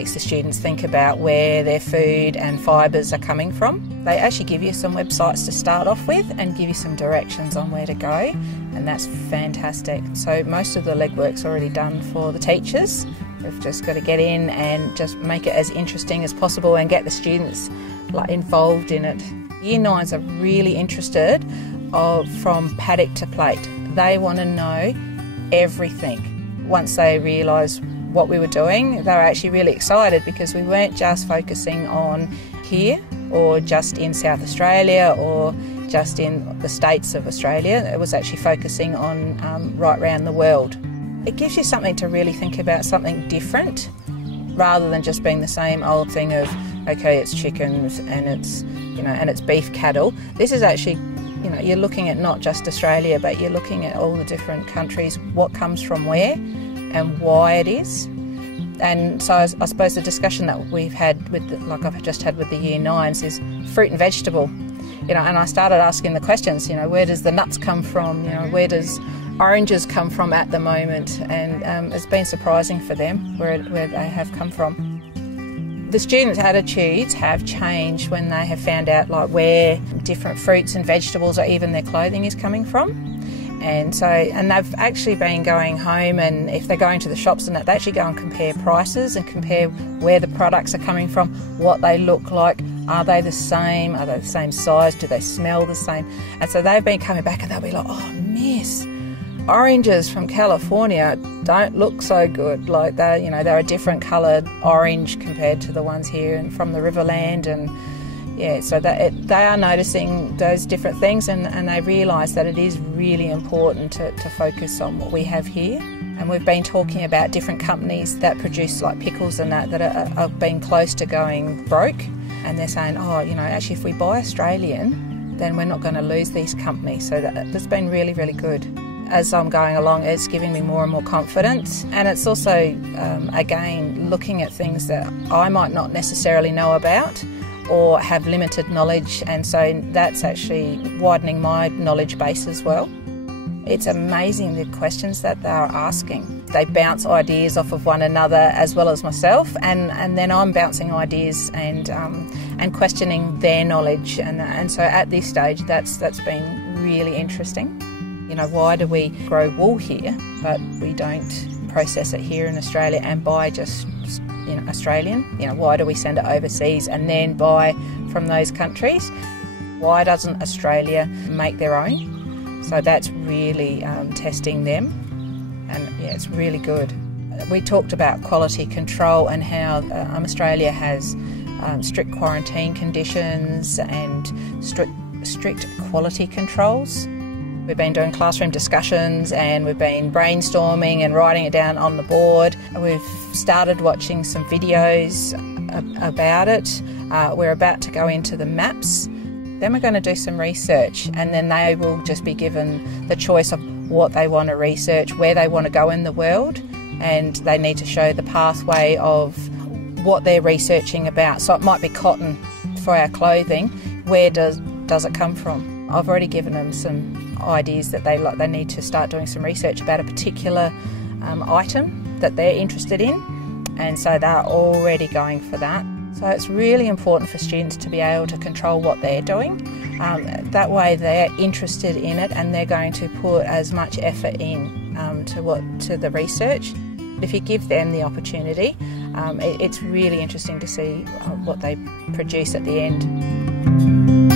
makes the students think about where their food and fibres are coming from. They actually give you some websites to start off with and give you some directions on where to go, and that's fantastic. So most of the legwork's already done for the teachers. We've just got to get in and just make it as interesting as possible and get the students involved in it. Year 9s are really interested from paddock to plate. They want to know everything. Once they realise what we were doing, they were actually really excited because we weren't just focusing on here or just in South Australia or just in the states of Australia. It was actually focusing on right around the world. It gives you something to really think about, something different, rather than just being the same old thing of, okay, it's chickens and it's, and it's beef cattle. This is actually, you're looking at not just Australia, but you're looking at all the different countries, what comes from where and why it is. And so I suppose the discussion that we've had like I've just had with the Year 9s is fruit and vegetable. And I started asking the questions, where does the nuts come from? Where does oranges come from at the moment? And it's been surprising for them where they have come from. The students' attitudes have changed when they have found out where different fruits and vegetables or even their clothing is coming from. And they've actually been going home, and if they're going to the shops and that, they actually go and compare prices and compare where the products are coming from, what they look like, are they the same, are they the same size, do they smell the same? And so they've been coming back and they'll be like, oh miss, oranges from California don't look so good. They're a different coloured orange compared to the ones here and from the Riverland. And yeah, so they are noticing those different things, and they realise that it is really important to focus on what we have here. And we've been talking about different companies that produce pickles and that are being close to going broke, and they're saying, actually if we buy Australian, then we're not going to lose these companies. So that's been really, really good. As I'm going along, it's giving me more and more confidence, and it's also, again, looking at things that I might not necessarily know about or have limited knowledge, and so that's actually widening my knowledge base as well. It's amazing the questions that they're asking. They bounce ideas off of one another as well as myself, and then I'm bouncing ideas and questioning their knowledge, and so at this stage that's been really interesting. Why do we grow wool here but we don't process it here in Australia and buy just Australian? Why do we send it overseas and then buy from those countries? Why doesn't Australia make their own? So that's really testing them, and yeah, it's really good. We talked about quality control and how Australia has strict quarantine conditions and strict quality controls. We've been doing classroom discussions and we've been brainstorming and writing it down on the board. We've started watching some videos about it. We're about to go into the maps. Then we're going to do some research, and then they will just be given the choice of what they want to research, where they want to go in the world, and they need to show the pathway of what they're researching about. So it might be cotton for our clothing. Where does it come from? I've already given them some ideas that they need to start doing some research about a particular item that they're interested in, and so they're already going for that. So it's really important for students to be able to control what they're doing. That way they're interested in it and they're going to put as much effort in to the research. If you give them the opportunity, it's really interesting to see what they produce at the end.